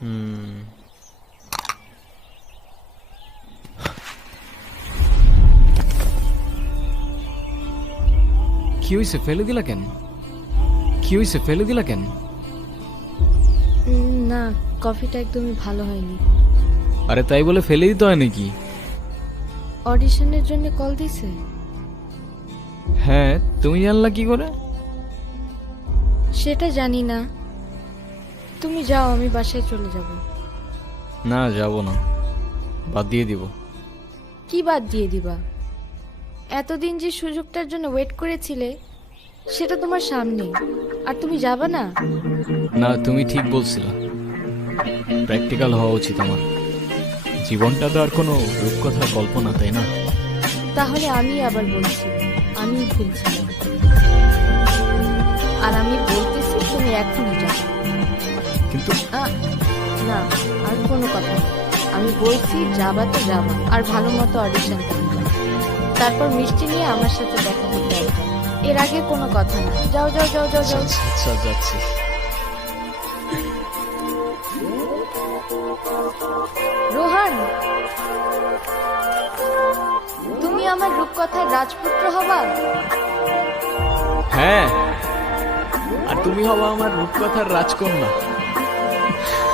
হুম। কি হয়েছে ফেলে দিলা কেন? কি হয়েছে ফেলে দিলা কেন? না কফিটা একদমই ভালো হয়নি। আরে তাই বলে ফেলে দিতে হয় নাকি? অডিশনের জন্য কল দিছে হ্যাঁ তুমি জানলা কি করে? সেটা জানি না। তুমি যাও আমি বাসায় চলে যাব। না যাব না। বাদ দিয়ে দিব। কি বাদ দিয়ে দিবা? এতদিন যে সুযোগটার জন্য ওয়েট করেছিলে সেটা তোমার সামনে। আর তুমি যাবা না? না তুমি ঠিক বলছিলা। প্র্যাকটিক্যাল হওয়া উচিত আমার। জীবনটা তো আর কোনো রূপকথার কল্পনা তাই না? তাহলে আমি আবার বলছি আমি ভুলছিলাম আর আমি বলতেছি তুমি এখনই যাবে কিন্তু আহ, না আর কোনো কথা না। আমি বলছি যাবা তো যাবা আর ভালো মতো অডিশন তারপর মিষ্টি নিয়ে আমার সাথে দেখা করতে আসবে। এর আগে কোনো কথা না। যাও যাও যাও যাও যাও। আচ্ছা আচ্ছা যাচ্ছি। রোহান তুমি আমার রূপকথার রাজপুত্র হবা? হ্যাঁ আর তুমি হবা আমার রূপকথার রাজকন্যা। 아!